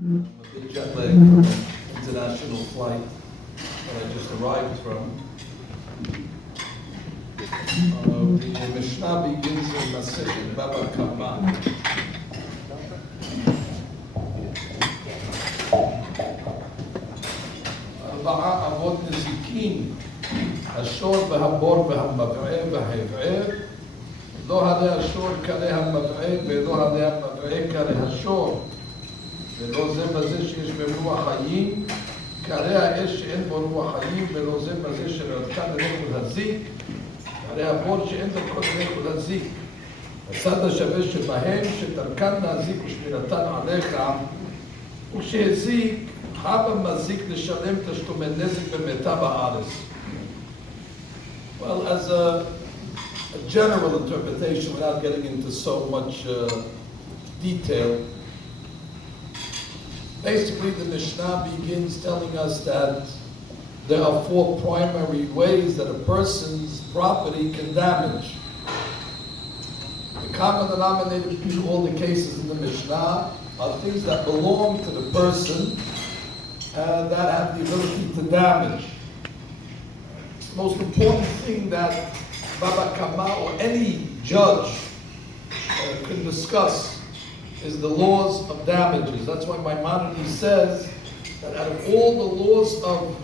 A bit jet lag from an international flight that I just arrived from. The Mishnah begins in Masechet Baba Kama. ארבעה אבות נזיקים, השור והבור והמבעה וההבעה, לא הרי השור כרי המבעה ולא הרי המבעה כרי השור, ולא זה בזה שיש בהם רוח חיים, כרי האש שאין בו רוח חיים, ולא זה בזה שרתן ללכו להזיק, כרי הבור שאין דרכו ללכו להזיק. הצד השווה שבהם שתרכן להזיק ושמירתן עליך, וכשהזיק Haba mazik nishalem tashlumen nezik b'meta ba'aretz. Well, as a general interpretation, without getting into so much detail, basically the Mishnah begins telling us that there are four primary ways that a person's property can damage. The common denominator between all the cases in the Mishnah are things that belong to the person that have the ability to damage. The most important thing that Baba Kama or any judge can discuss is the laws of damages. That's why Maimonides says that out of all the laws of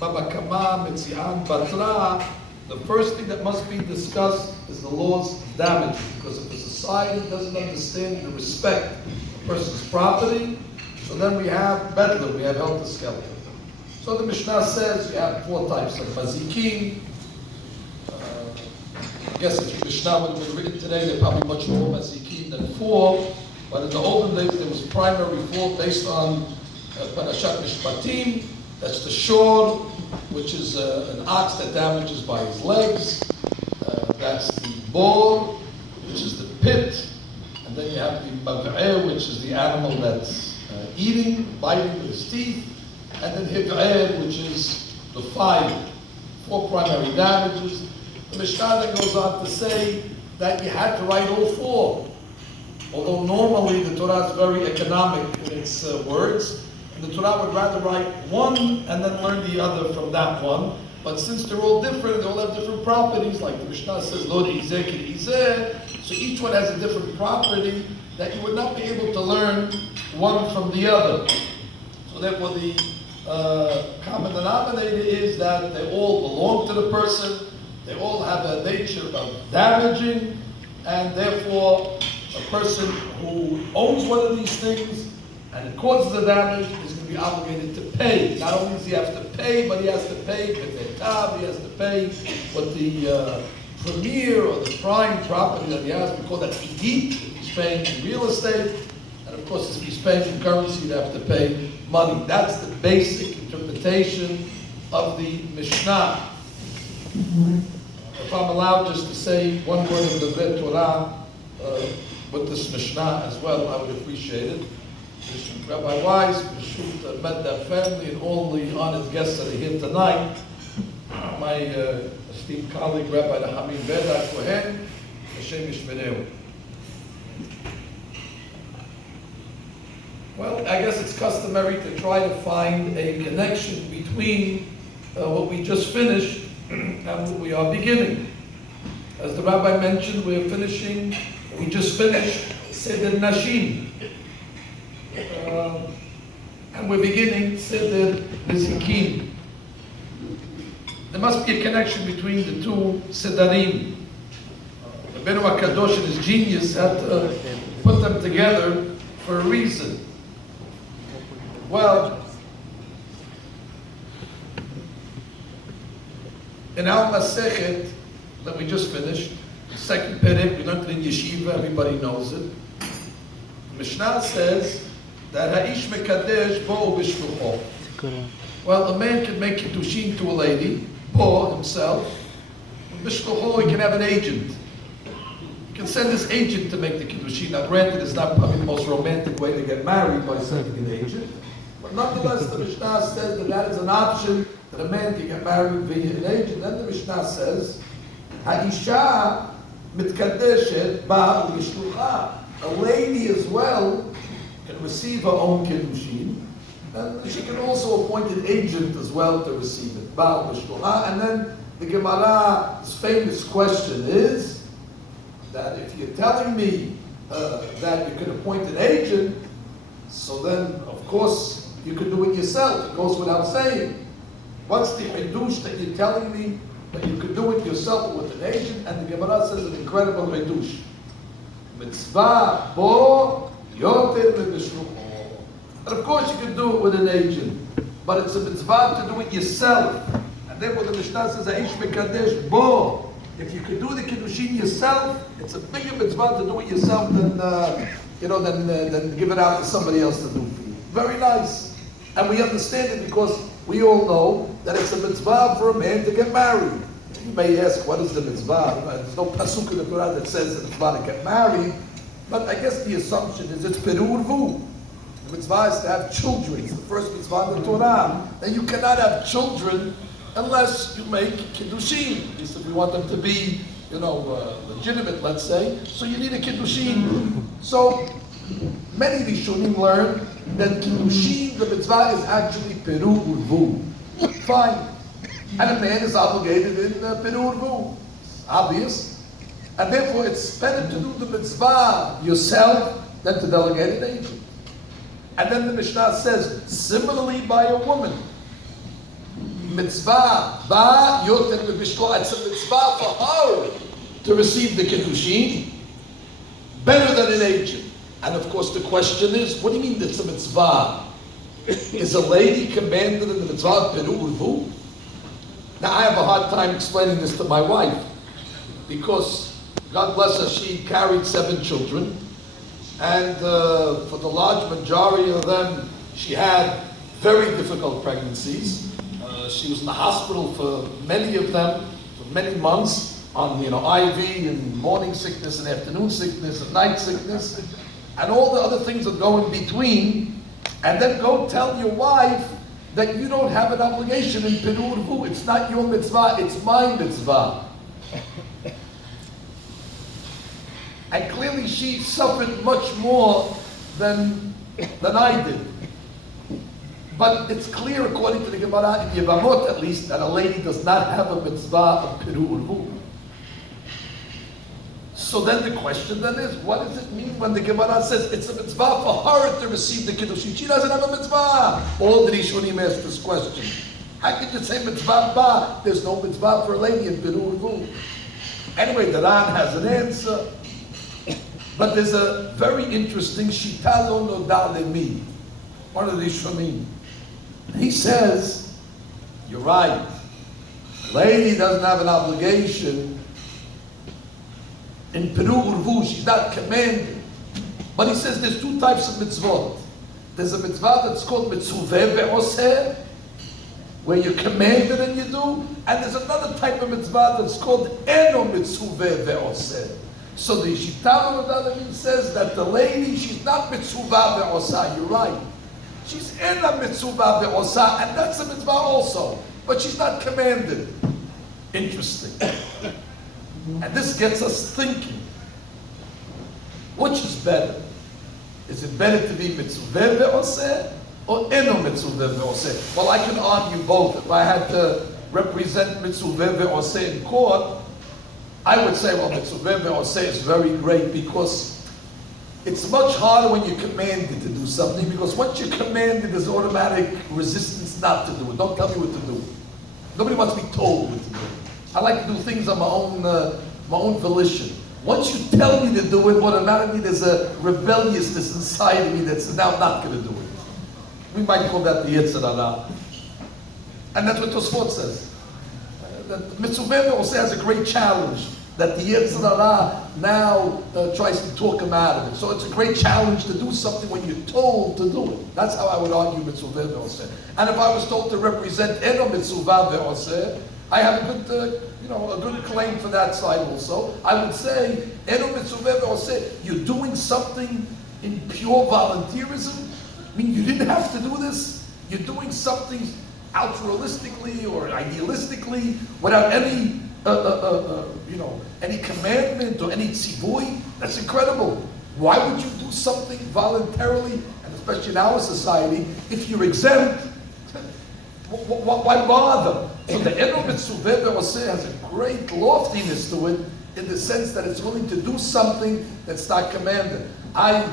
Baba Kama, Mitzian, Batra, the first thing that must be discussed is the laws of damage. Because if a society doesn't understand and respect a person's property, so then we have bedlam, we have helter skelter. So the Mishnah says you have four types of mazikim. I guess if the Mishnah would have been written today, there are probably much more mazikim than four. But in the olden days, there was primary four based on Parashat Mishpatim. That's the shor, which is an ox that damages by his legs. That's the bor, which is the pit. And then you have the mav'eh, which is the animal that's eating, biting with his teeth, and then hiv'eh, which is the four primary damages. The Mishnah then goes on to say that you had to write all four. Although normally the Torah is very economic in its words, and the Torah would rather write one and then learn the other from that one. But since they're all different, they all have different properties, like the Mishnah says, Lo d'izeh k'izeh, so each one has a different property that you would not be able to learn one from the other. So therefore the common denominator is that they all belong to the person, they all have a nature of damaging, and therefore a person who owns one of these things and it causes the damage is going to be obligated to pay. Not only does he have to pay, but he has to pay b'beitav, he has to pay what the premier or the prime property that he has, we call that idit, if he's paying in real estate. And of course, if he's paying in currency, he'd have to pay money. That's the basic interpretation of the Mishnah. If I'm allowed just to say one word of the Torah with this Mishnah as well, I would appreciate it. Rabbi Wise, B'shut met that family and all the honored guests that are here tonight. My esteemed colleague, Rabbi Hamid Veda Kohen, Hashem Yishmereu. Well, I guess it's customary to try to find a connection between what we just finished and what we are beginning. As the Rabbi mentioned, we just finished Seder Nashim. And we're beginning Seder Nizikim. There must be a connection between the two Sedarim. Rabbeinu HaKadosh and his genius had to put them together for a reason. Well, in our Masechet that we just finished, the second perek, we learned it in Yeshiva, everybody knows it. Mishnah says that Ha'ish Mekadesh Bo Bishlucho. Well, a man can make kiddushin to a lady, Bo himself. Bishlucho, he can have an agent. He can send his agent to make the kiddushin. Now, granted, it's not probably the most romantic way to get married by sending an agent. But nonetheless, the Mishnah says that that is an option, that a man can get married via an agent. Then the Mishnah says, Ha'isha mitkadeshet ba u'yishlucha. A lady as well can receive her own kiddushin, and she can also appoint an agent as well to receive it. Baal b'shloha. And then the Gemara's famous question is that if you're telling me that you can appoint an agent, so then of course you can do it yourself. It goes without saying. What's the hidush that you're telling me that you can do it yourself with an agent? And the Gemara says an incredible hidush. Mitzvah bo yoter lebishlucho. And of course you can do it with an agent, but it's a mitzvah to do it yourself. And therefore the Mishnah says, Aish mekadesh bo. If you can do the kiddushin yourself, it's a bigger mitzvah to do it yourself than than give it out to somebody else to do for you. Very nice. And we understand it because we all know that it's a mitzvah for a man to get married. You may ask, what is the mitzvah? There's no pasuk in the Torah that says the mitzvah to get married, but I guess the assumption is it's perurvu. The mitzvah is to have children. It's the first mitzvah in the Torah. And you cannot have children unless you make kiddushin. At least if you want them to be, legitimate, let's say. So you need a kiddushin. So many Rishonim learn that kiddushin, the mitzvah, is actually peru urvu. Fine. And a man is obligated in peru urvu. Obvious. And therefore it's better to do the mitzvah yourself than to delegate an agent. And then the Mishnah says, similarly by a woman. Mitzvah ba yoter lebishlo. It's a mitzvah for her to receive the kiddushin better than an agent. And of course the question is, what do you mean it's a mitzvah? Is a lady commanded in the mitzvah of peru urvu? Now I have a hard time explaining this to my wife because, God bless her, she carried 7 children, and for the large majority of them she had very difficult pregnancies. She was in the hospital for many of them for many months on IV and morning sickness and afternoon sickness and night sickness and all the other things that go in between. And then go tell your wife that you don't have an obligation in peru urvu. It's not your mitzvah, it's my mitzvah. And clearly she suffered much more than I did. But it's clear according to the Gemara, in Yevamot at least, that a lady does not have a mitzvah of peru urvu. So then the question then is, what does it mean when the Gemara says it's a mitzvah for her to receive the kiddushin? She doesn't have a mitzvah. All the Rishonim ask this question. How can you say mitzvah ba? There's no mitzvah for a lady in peru urvu. Anyway, the Ran has an answer. But there's a very interesting shita lo noda lemi, one of the Rishonim. He says, you're right. Lady doesn't have an obligation in peru urvu. She's not commanded. But he says there's 2 types of mitzvot. There's a mitzvah that's called mitzuveh ve'oseh, where you're commanded and you do. And there's another type of mitzvah that's called eno mitzuveh ve'oseh. So the Shita L'Nodalemi says that the lady, she's not mitzuvah ve'osah. You're right. She's in a mitzvah ve'osah, and that's a mitzvah also. But she's not commanded. Interesting. And this gets us thinking. Which is better? Is it better to be mitzvah ve'oseh or eno mitzvah ve'oseh? Well, I can argue both. If I had to represent mitzvah ve'oseh in court, I would say, well, mitzvah ve'oseh is very great because it's much harder when you're commanded to do something, because once you're commanded, there's automatic resistance not to do it. Don't tell me what to do. Nobody wants to be told what to do. I like to do things on my own volition. Once you tell me to do it, automatically there's a rebelliousness inside of me that's now not going to do it. We might call that the Yetzer Hara. And that's what Tosfot says. That Mitzvah ve'oseh has a great challenge, that the Yetzer Hara now tries to talk him out of it. So it's a great challenge to do something when you're told to do it. That's how I would argue Mitzvah ve'oseh. And if I was told to represent Eno Mitzvah ve'oseh, I have a good claim for that side also. I would say Eno Mitzvah ve'oseh, you're doing something in pure volunteerism. I mean, you didn't have to do this. You're doing something altruistically or idealistically, without any, any commandment or any tzivui. That's incredible. Why would you do something voluntarily, and especially in our society, if you're exempt? Why bother? So the Eno Mitzuveh Be'oseh has a great loftiness to it, in the sense that it's willing to do something that's not commanded. I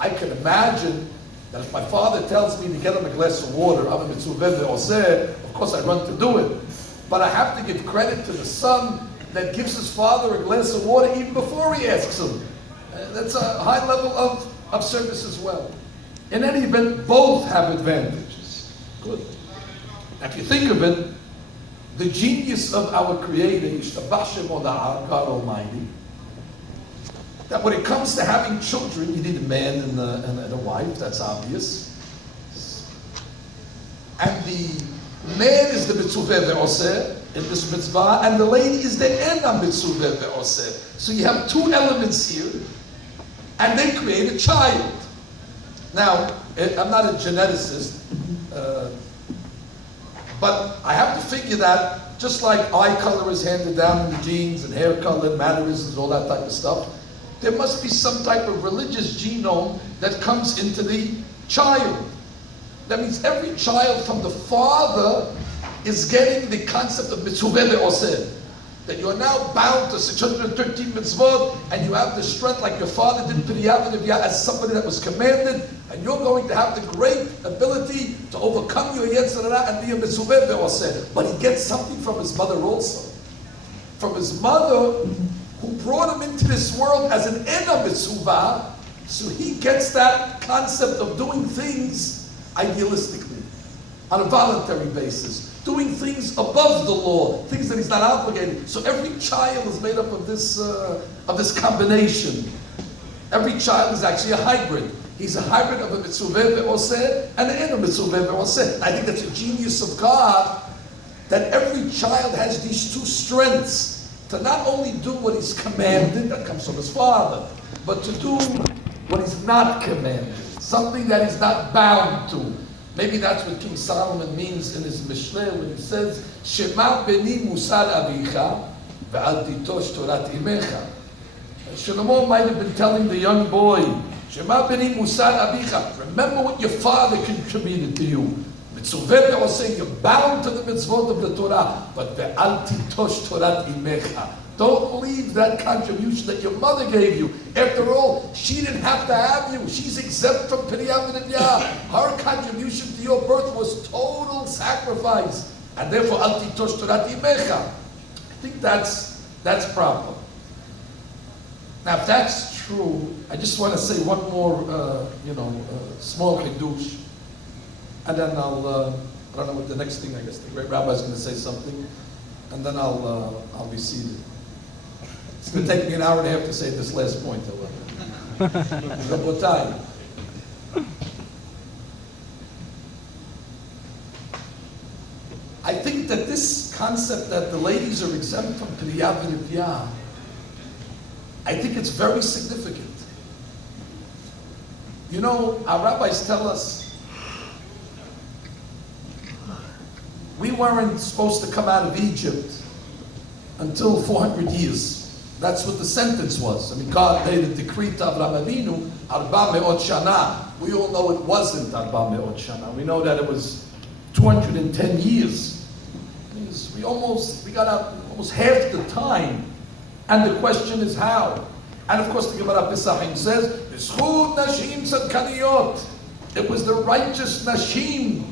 can imagine that if my father tells me to get him a glass of water, I'm a Mitzuveh Be'oseh, of course I run to do it. But I have to give credit to the son that gives his father a glass of water even before he asks him. That's a high level of service as well. In any event, both have advantages. Good. Now, if you think of it, the genius of our Creator, Yishtabach Shemo Da'ar, God Almighty, that when it comes to having children, you need a man and a wife, that's obvious. And the man is the Mitzuveh Ve'oseh in this mitzvah, and the lady is the Ena Mitzuveh Ve'oseh. So you have two elements here, and they create a child. Now, I'm not a geneticist, but I have to figure that just like eye color is handed down in the genes, and hair color, and mannerisms, all that type of stuff, there must be some type of religious genome that comes into the child. That means every child from the father is getting the concept of mitzuveh ve'oseh, that you are now bound to 613 mitzvot, and you have the strength like your father did as somebody that was commanded, and you're going to have the great ability to overcome your yetzer hara and be a mitzuveh ve'oseh. But he gets something from his mother also. From his mother, who brought him into this world as an ena mitzvah, so he gets that concept of doing things idealistically, on a voluntary basis, doing things above the law, things that he's not obligated. So every child is made up of this combination. Every child is actually a hybrid. He's a hybrid of a mitzuveh ve'oseh and an ena mitzuveh ve'oseh. I think that's a genius of God, that every child has these two strengths, to not only do what he's commanded, that comes from his father, but to do what he's not commanded, something that he's not bound to. Maybe that's what King Solomon means in his Mishle when he says, Shema beni musar avicha ve'al titosh torat imecha. Shlomo might have been telling the young boy, Shema beni musar avicha, remember what your father contributed to you. Mitzuveh ve'oseh, you're bound to the mitzvot of the Torah, but ve'al titosh torat imecha. Don't leave that contribution that your mother gave you. After all, she didn't have to have you. She's exempt from Piriyah V'Nidyah. Her contribution to your birth was total sacrifice. And therefore, Al Titosh Torat Imecha. I think that's proper. Now, if that's true, I just want to say one more, small chidush. And then I don't know what the next thing, I guess the great rabbi is going to say something. And then I'll be seated. It's going to take me an hour and a half to say this last point, however. Rabotai. I think that this concept that the ladies are exempt from Piriyah V'Nidyah, I think it's very significant. You know, our rabbis tell us we weren't supposed to come out of Egypt until 400 years. That's what the sentence was. I mean, God made a decree to Avraham Avinu, Arba Me'ot Shana. We all know it wasn't Arba Me'ot Shana. We know that it was 210 years. We got out almost half the time. And the question is how? And of course the Gemara Pesachim says, B'schut Nashim Tzadkaniyot. It was the righteous Nashim.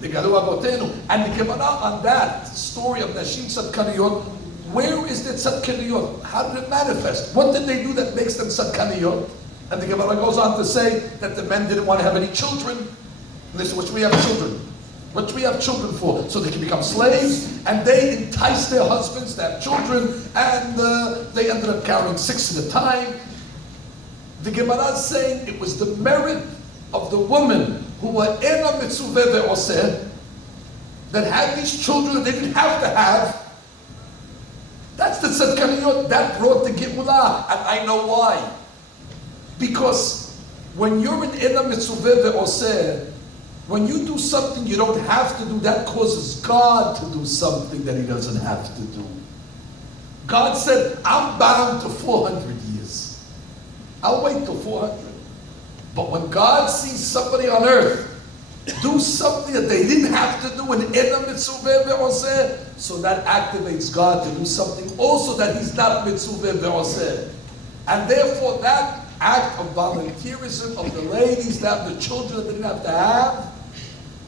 The Galu Avotenu. And the Gemara on that story of Nashim Tzadkaniyot, where is the tzadkaniyot? How did it manifest? What did they do that makes them tzadkaniyot? And the Gemara goes on to say that the men didn't want to have any children. And they said, what do we have children? What do we have children for? So they can become slaves, and they entice their husbands to have children, and they ended up carrying 6 at a time. The Gemara is saying it was the merit of the woman who were ena mitzuveh ve'oseh that had these children that they didn't have to have. That's the tzadkaniyot that brought the Gemulah, and I know why. Because when you're in ena mitzuveh ve'oseh, when you do something you don't have to do, that causes God to do something that He doesn't have to do. God said, I'm bound to 400 years. I'll wait till 400. But when God sees somebody on earth do something that they didn't have to do in Ena Mitzuveh Ve'oseh, so that activates God to do something also that He's not Mitzuveh Ve'oseh. And therefore that act of volunteerism of the ladies to have the children that they didn't have to have,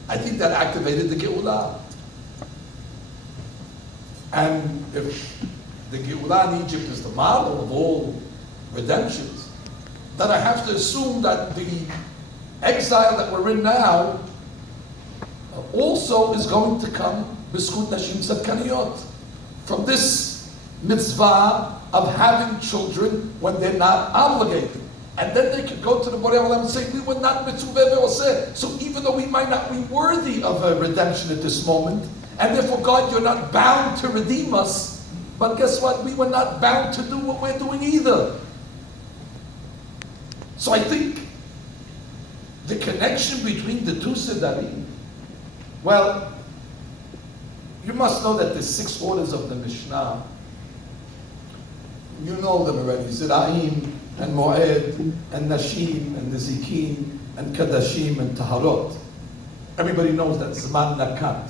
I think that activated the Geulah. And if the Geulah in Egypt is the model of all redemptions, then I have to assume that the exile that we're in now also is going to come b'zkut nashim tzadkaniyot, from this mitzvah of having children when they're not obligated. And then they could go to the Borei Olam and say, we were not mitzuveh ve'oseh. So even though we might not be worthy of a redemption at this moment, and therefore God, you're not bound to redeem us, but guess what? We were not bound to do what we're doing either. So I think the connection between the two Sidarim, well, you must know that the 6 orders of the Mishnah, you know them already, Zira'im and Mo'ed and Nashim and Nizikim and Kadashim and Taharot. Everybody knows that Zman Nakat.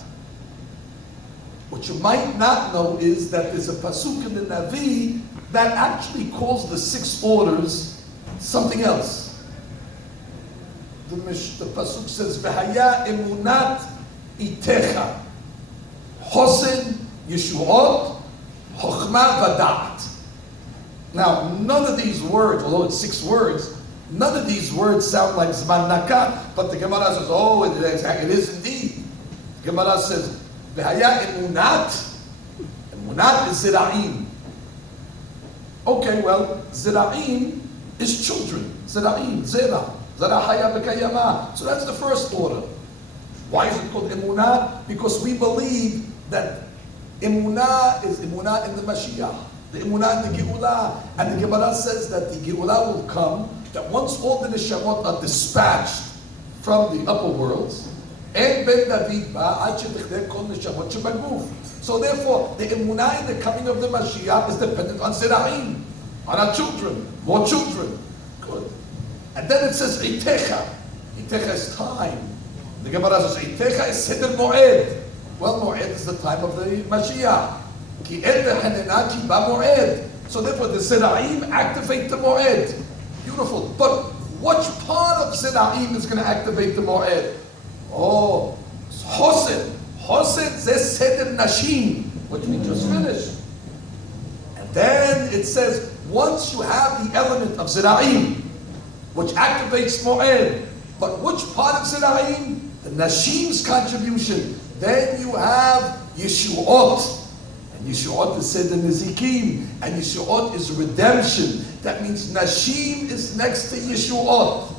What you might not know is that there's a pasuk in the Navi that actually calls the 6 orders something else. The pasuk says, "V'haya emunat itecha, Hosen Yeshuot, Chochma v'Da'at." Now, none of these words, although it's 6 words, none of these words sound like Zman Nakat, but the Gemara says, oh, it is indeed. The Gemara says, "V'haya emunat." Emunat is zira'im. Okay, well, zira'im is children. Zira'im, zera. Zera haya b'kayama. So that's the first order. Why is it called emunah? Because we believe that emunah is emunah in the Mashiach, the emunah in the Geulah. And the Gemara says that the Geulah will come, that once all the neshamot are dispatched from the upper worlds, and ben David ba'ad shetichdeh kol neshamot shebaguf. So therefore, the emunah in the coming of the Mashiach is dependent on zira'im, on our children, more children. Good. And then it says itecha. Itecha is time. The Gemara says itecha is seder mo'ed. Well, mo'ed is the time of the Mashiach. Ki ed hanena ki ba mo'ed. So therefore, the zira'im activate the mo'ed. Beautiful. But which part of zira'im is going to activate the mo'ed? Oh, Hosen. Hosen says seder nashim, which we just finished. And then it says, once you have the element of zira'im, which activates mo'ed, but which part of zira'im? The nashim's contribution. Then you have yeshuot. And yeshuot is seder nizikim. And yeshuot is redemption. That means nashim is next to yeshuot.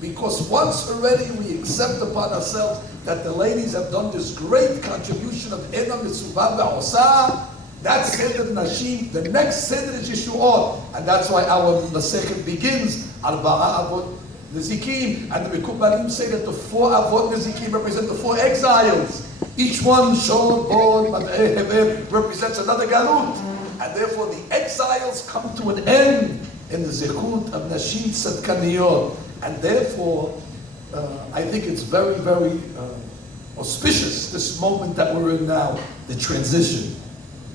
Because once already we accept upon ourselves that the ladies have done this great contribution of Ena Mitzuvah Ba'osah, that's Seder Nashim. The next Seder is Yeshuot. And that's why our Masechet begins, Arba'a Avot Nizikim. And the Mekubalim say that the 4 Avot Nizikim represent the 4 exiles. Each one, Shon, Bod, Mad'eh, Hever, represents another Galut. And therefore the exiles come to an end in the Zechut of Nashim Tzadkaniyot. And therefore, I think it's very, very auspicious, this moment that we're in now, the transition.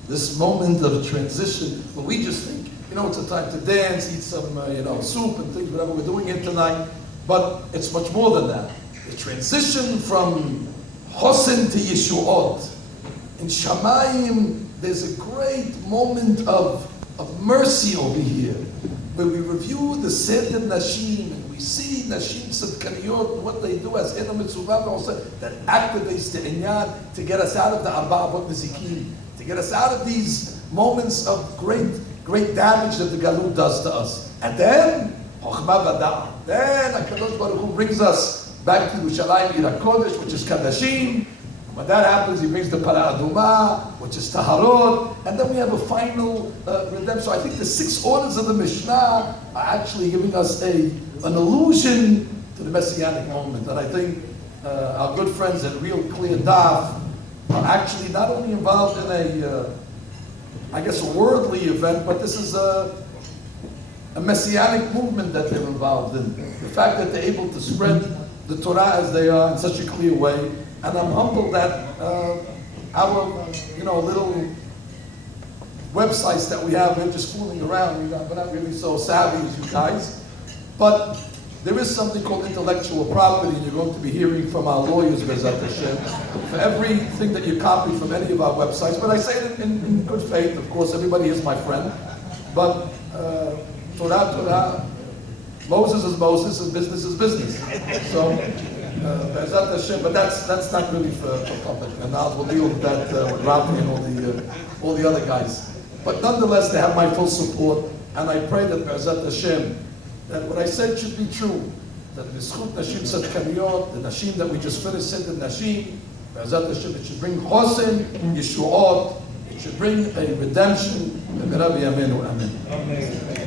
This moment of transition, where we just think, it's a time to dance, eat some, soup and things, whatever we're doing here tonight. But it's much more than that. The transition from Hosen to Yeshuot. In Shamayim, there's a great moment of mercy over here, where we review the Seder Nashim, and we see Nashim Tzadkaniyot, what they do as Ena Mitzuvah Ba'oseh, that activates the Inyan to get us out of the Arba Avot Nizikim, to get us out of these moments of great damage that the Galut does to us. And then, Chochma v'Da'at. Then HaKadosh Baruch Hu brings us back to Yerushalayim Ir HaKodesh, which is Kadashim. When that happens, he brings the Para Aduma, which is Taharot, and then we have a final redemption. So I think the 6 orders of the Mishnah are actually giving us an allusion to the Messianic moment. And I think our good friends at Real Clear Daff are actually not only involved in a worldly event, but this is a a Messianic movement that they're involved in. The fact that they're able to spread the Torah as they are in such a clear way. And I'm humbled that our, little websites that we have, we're just fooling around. We're not really so savvy as you guys. But there is something called intellectual property, and you're going to be hearing from our lawyers, Be'ezat Hashem, for everything that you copy from any of our websites. But I say it in good faith. Of course, everybody is my friend. But Torah, Moses is Moses, and business is business. So, Be'ezat Hashem, but that's not really for public. And now we'll deal with that with Rafi and all the other guys. But nonetheless, they have my full support, and I pray that Be'ezat Hashem, that what I said should be true. That the Zchut Nashim Tzadkaniyot, the Nashim that we just finished said, the Nashim, Be'ezat Hashem, it should bring Chosen, Yeshuot, it should bring a redemption. Amen.